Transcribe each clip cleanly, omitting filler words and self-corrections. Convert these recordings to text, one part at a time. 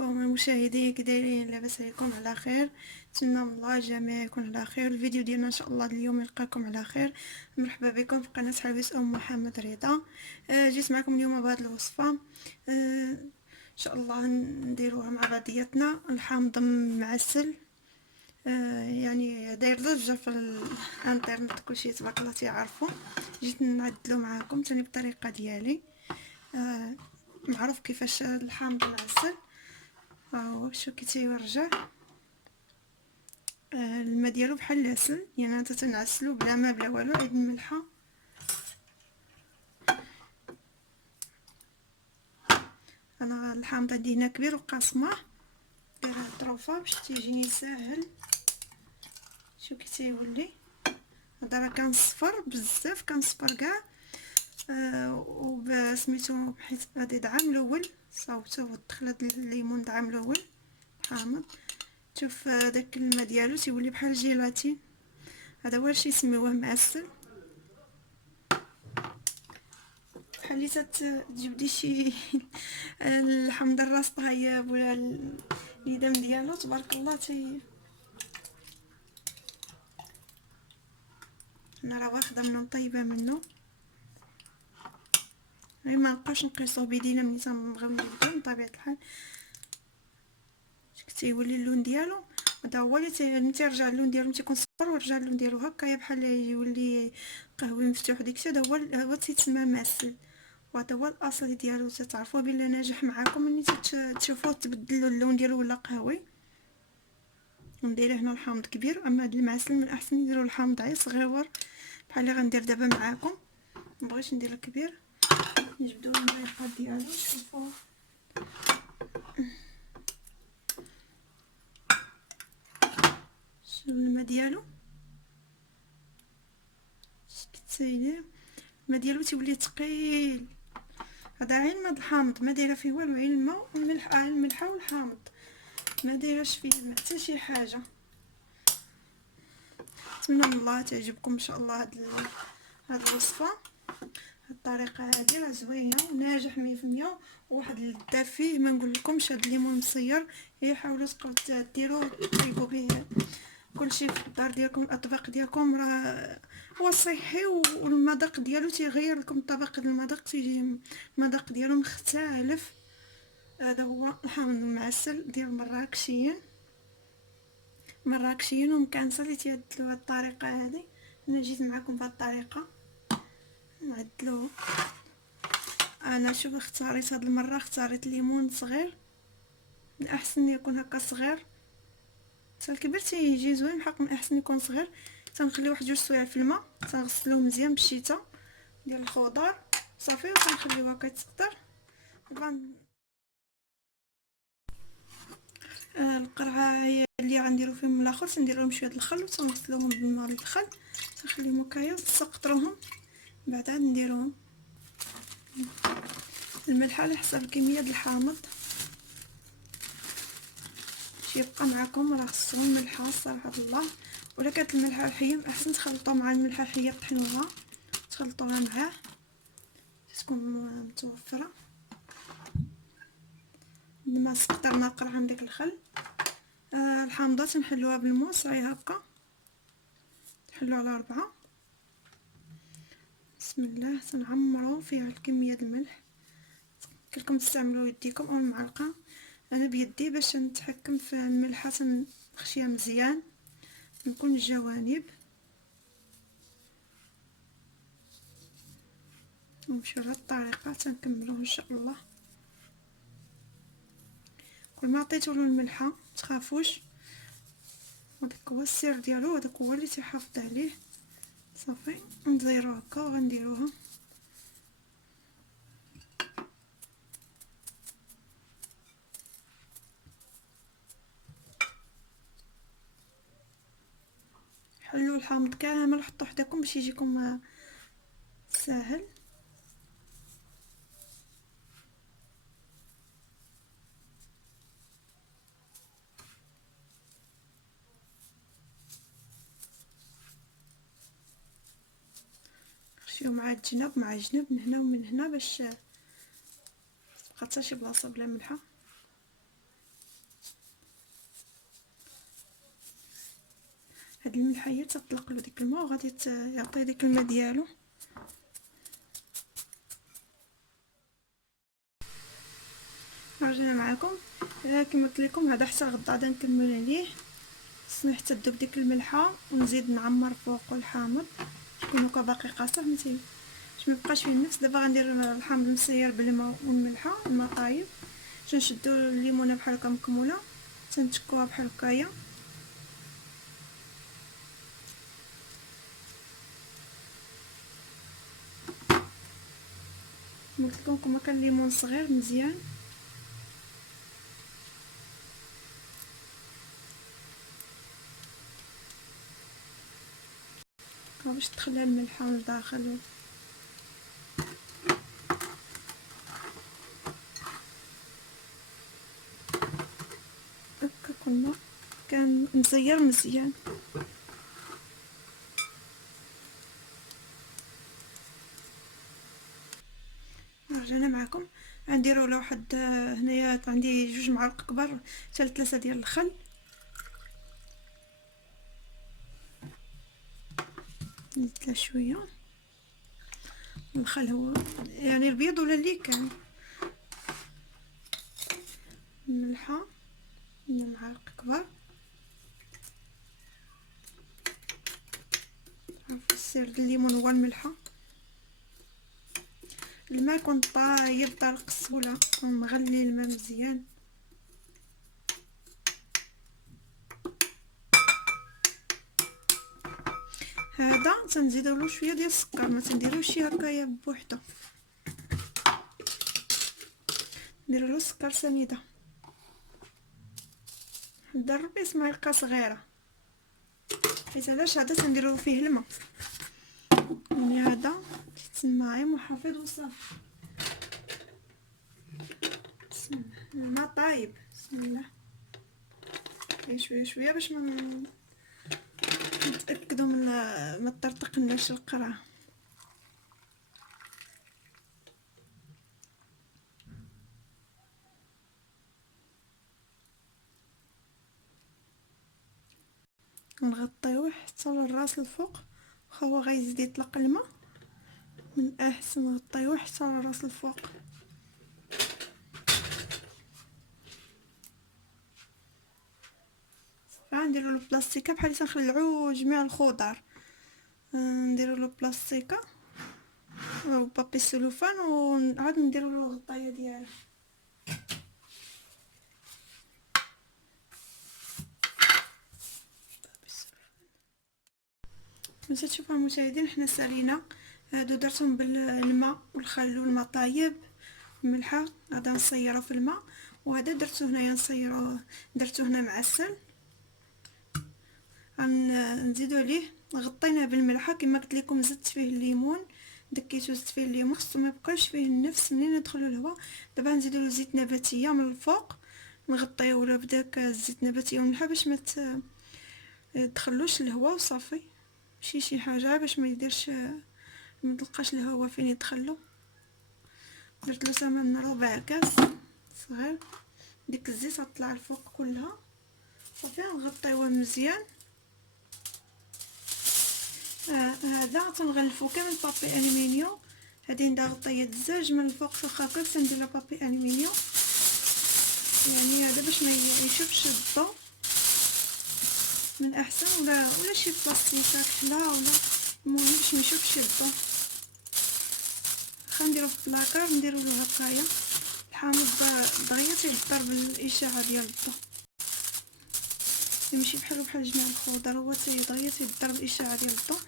عليكم المشاهدين، كي دايرين؟ لاباس عليكم؟ على خير؟ نتمنى من الله الجميع يكون على خير. الفيديو ديالنا ان شاء الله اليوم يلقاكم على خير. مرحبا بكم في قناه حلويس محمد رضا. جيت معكم اليوم بهذه الوصفه. ان شاء الله نديروها مع بعضياتنا. الحامض معسل، يعني داير ضجه في الانترنت، كلشي تبارك الله تيعرفوا. جيت نعدلو معاكم ثاني بالطريقه ديالي. معروف كيفاش الحامض معسل. هو شو كي تيورجع. الماء ديالو بحال العسل، يعني انت تنعسلو بلا ما بلا والو، عيد الملحه. انا الحامض عندي هنا كبير وقاسمه، دايره الظروفه باش تيجيني ساهل. شو كي تيولي. هذا راه كنصفر بزاف، كنصفر كاع. وبسميتو حيت غادي دعام الاول صاوبتو ودخلت الليمون دعام الاول حامض. شوف داك الماء ديالو تيولي بحال الجيلاتين، هذا هو الشيء يسميوه معسل. بحال تجبدي شي الحمض الراس طايب ولا اليدم ديالو تبارك الله انا راه واخده منه طيبه منه. غير ما نبقاوش نقيسوه بيدينا ملي تنبغيو نجبدو من طبيعه الحال. تيولي اللون ديالو هذا هو اللي ملي تيرجع اللون ديالو، ملي تيكون صفر ورجع اللون ديالو هكايا بحال يولي قهوي مفتوح ديكشي، هذا هو تيتسمى معسل. وهذا هو الاصل ديالو، تعرفوا بلي ناجح معاكم ملي تشوفوه تبدلوا اللون ديالو ولا قهوي. ندير هنا الحامض كبير، اما هاد المعسل من الاحسن نديروا الحامض عيل صغيور بحال اللي غندير دابا معاكم. مبغيتش ندير الكبير. نجبدوا المريحات ديالو. شوفوا شوفوا الماء ديالو كتسايليه. الماء ديالو تيولي ثقيل. هذا عين ماء الحامض، ما دايره فيه والو، عين الماء والملح، الملحه والحامض، ما دايرهش فيه حتى شي حاجه. نتمنى من الله تعجبكم ان شاء الله هاد الوصفه. الطريقه هذه راه زوينه وناجح 100%، وواحد اللذه فيه ما نقول لكمش. هاد الليمون مصير، هي حاولوا تبقاو ديروه طيبوا به كلشي في الدار ديالكم. الاطباق ديالكم راه هو صحي، والمذاق ديالو تيغير لكم الطبق. المذاق تيجي المذاق ديالو مختلف. هذا هو الحامض المعسل ديال مراكشيين ومكانسه اللي تيعدلوا هاد الطريقه هذه. انا جيت معكم بهاد الطريقه نعدلوه. انا شوف اختاريت هاد المره، اختاريت ليمون صغير، من احسن يكون هكا صغير. حتى الكبير تيجي زوين، بحق من احسن يكون صغير. تنخلي واحد 2 سوايع في الماء، تنغسلوه مزيان بالشتاء ديال الخضر صافي، وتنخليوه هكا يتقطر. طبعا القرعه هي اللي غنديرو فيهم من الاخر، تندير لهم شويه الخل وتنغسلوهم بالماء الخل، تنخليهم هكايا وتسقطروهم. بعد عاد نديروهم الملح على حسب الكميه ديال الحامض. يبقى معكم راه خصهم ملحه صراحه الله، ولا كانت الملحه الحيه احسن تخلطوها مع الملحه الحيه، طحنوها تخلطوها معاه تكون متوفره. لما سقطرنا قرعه من داك الخل. الحامضه نحلوها بالماء صاي هكا، نحلو على 4. بسم الله. تنعمروا فيها الكميه د الملح. كلكم تستعملوا يديكم او المعلقه، انا بيدي باش نتحكم في الملحه، تنخشيها مزيان من كل الجوانب. ونمشيو لهاد الطريقه تنكملوه ان شاء الله. كل ما عطيتولو الملحه متخافوش، هذاك هو السر ديالو، هذاك هو اللي تيحافظ عليه. صافي نديرو هكا وغنديروها. حلوا الحامض كامل، حطوا حداكم باش يجيكم ساهل. خشيو مع الجناب مع الجناب من هنا ومن هنا باش تبقى حتى شي بلاصه بلا ملحه. هاد الملحه هي تطلق له ديك الماء وغادي يعطي ديك الماء ديالو. رجعنا معكم. كما قلت لكم هذا حتى غدا غادا نكمل عليه، خصني حتى تذوب ديك الملحه ونزيد نعمر فوقو الحامض يكون هكا باقي قاصح باش ما يبقاش فيه النفس. دابا غندير الحامض مسير بالماء والملحه، الماء طايب، باش نشدو الليمونه بحال هكا مكموله تنتكوها بحال هكايا. قلت لكم كما كان ليمون صغير مزيان. باش تدخلها الملحه لداخل. هكا كنا كان مزير مزيان. رجعنا معكم. غنديروا له واحد هنايا عندي 2 معالق كبار حتى 3 ديال الخل. نزيد له شويه الخل، هو يعني البيض ولا اللي كان. الملحه 2 معالق كبار. السر ديال الليمون هو الملحه. الماء يكون طايب طارق السوله، مغلي الماء مزيان. هذا تنزيدو له شويه ديال السكر، ما تنديروش شي هكايا بوحدو، نديرو له سكر سنيده، حتى ربع معلقه صغيره، حيت علاش هذا تنديرو فيه الماء. يعني هذا تسمى محافظ وصافي. بسم الله، الماء طايب، بسم الله، شويه شويه باش ما نتاكدوا من ما تطرطقناش القرعه. نغطيوه حتى للراس الفوق، واخا هو غيزيد يطلق الماء من احسن نغطيوه حتى للراس الفوق. نديرو له بلاستيكه بحال اللي تنخلعو جميع الخضر، نديرو له بلاستيكه او بابي سلوفان وعاد نديرو له الغطايه ديالو. باش تشوفوا المشاهدين، حنا سالينا هادو درتهم بالماء والخل والماء طايب الملحه، غادا نصيرو في الماء، وهذا درتو هنايا نصيروه، درتو هنا معسل، غنزيدو عليه، غطيناه بالملحه كما قلت لكم، زدت فيه الليمون، دكيتو زدت فيه الليمون، خصو ما يبقاش فيه النفس منين يدخلوا الهواء. دابا نزيدو له زيت نباتيه من الفوق، نغطيوه له بداك الزيت النباتيه والملحه باش ما تدخلوش الهواء وصافي، ماشي شي حاجه باش ما يديرش ما تلقاش الهواء فين يدخلوا. درت له ثمن ربع كاس صغير، ديك الزيت غطلع الفوق كلها صافي. نغطيوه مزيان. هذا تنغلفو كامل بابي الومنيوم، هادي عندها غطيه الزاج من الفوق في الخاكر، تندير له بابي الومنيوم، يعني هذا باش ما يشوفش الضوء من احسن، ولا شي بلاستيكه كحله ولا، المهم باش ما يشوفش الضوء. نديرو في بلاكار، نديرو له هكايا الحامض دغيا تيهضر بالاشعه ديال الضوء، يمشي بحال جميع الخضر، هو دغيا تيهضر بالاشعه ديال الضوء.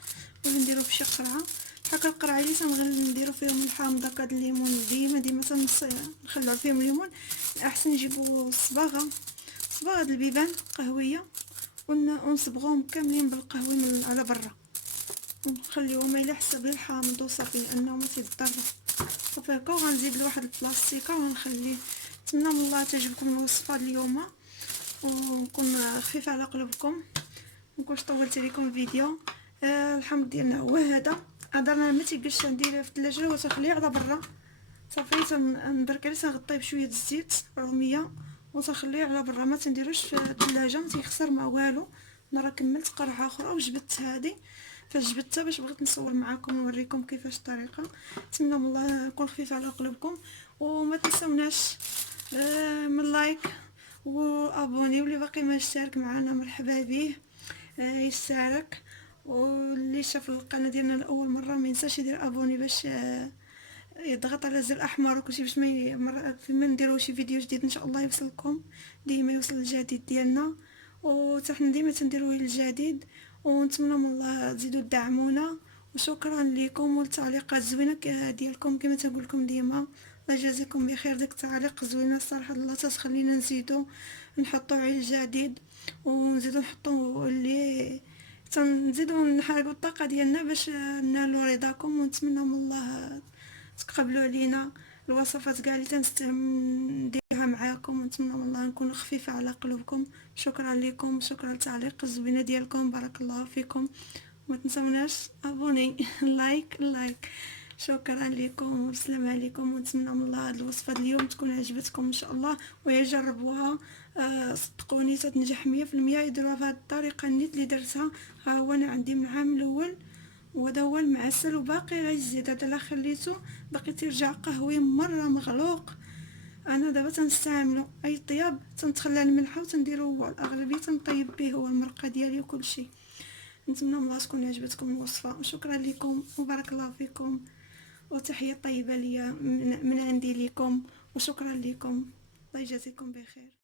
ولا نديرو فشي قرعه بحال القرعه اللي تنغل نديرو فيهم الحامض هكا د الليمون، ديما نخلعو فيهم الليمون. الاحسن نجيبو صباغه د البيبان قهويه ونصبغوهم كاملين بالقهوي من على برا، ونخليوهم على حسب الحامض وصافي، لانه ما تيضروا صافي هكا. وغنزيد لواحد البلاستيكه ونخليه. نتمنى من الله تعجبكم الوصفه اليوم، ونكون خفيفه على قلوبكم، نكونش طولت عليكم الفيديو. الحمض ديالنا هو هذا راه ما تيجلسش عندي في الثلاجه، وتخليه على برا صافي. تنبرك عليه، تنغطيه بشويه الزيت روميه وتخليه على برا، ما تنديروش في الثلاجه، ما تيخسر ما والو، انا راه كملت قرعه اخرى وجبدت هذه، فجبدتها باش بغيت نصور معكم ونوريكم كيفاش الطريقه. نتمنى من الله يكون خفيف على قلوبكم، وما تنسوناش من لايك وابوني، واللي باقي ما اشترك معنا مرحبا به يشترك، واللي شاف القناه ديالنا لاول مره ما ينساش يدير ابوني باش يضغط على زر احمر وكلشي باش ما فيما نديرو شي فيديو جديد ان شاء الله يوصلكم، ديما يوصل الجديد ديالنا، وحنا ديما تنديروه الجديد. ونتمنى من الله تزيدوا تدعمونا، وشكرا لكم والتعليقات الزوينه ديالكم كما تنقول لكم ديما. الله يجازيكم بخير، ديك التعليق الزوينه الصراحه الله تخلينا نزيدو نحطو على الجديد، ونزيدو نحطو اللي تنزيدو نحرقو الطاقه ديالنا باش نالو رضاكم. ونتمنى من الله تقبلوا علينا الوصفات كاع اللي نديرها معاكم، ونتمنى من الله نكون خفيفه على قلوبكم. شكرا لكم، شكرا للتعليق الزوينه ديالكم، بارك الله فيكم. ما تنسوناش ابوني لايك. شكرا لكم والسلام عليكم، ونتمنى من الله هاد الوصفه اليوم تكون عجبتكم ان شاء الله ويجربوها. صدقوني تتنجح 100%. يديروها بهذه الطريقه النيت اللي درتها، ها هو انا عندي من العام الاول وهذا هو المعسل، وباقي غيزيد هذا لا خليته باقي ترجع قهوي مره مغلوق. انا دابا تنستعملو اي طياب تنتخلى الملحه وتنديرو هو الاغلبيه تنطيب به هو المرقه ديالي وكل شيء. نتمنى من الله تكون عجبتكم الوصفه، وشكرا لكم وبارك الله فيكم، وتحيه طيبه ليا من عندي لكم، وشكرا لكم. الله يجازيكم بخير.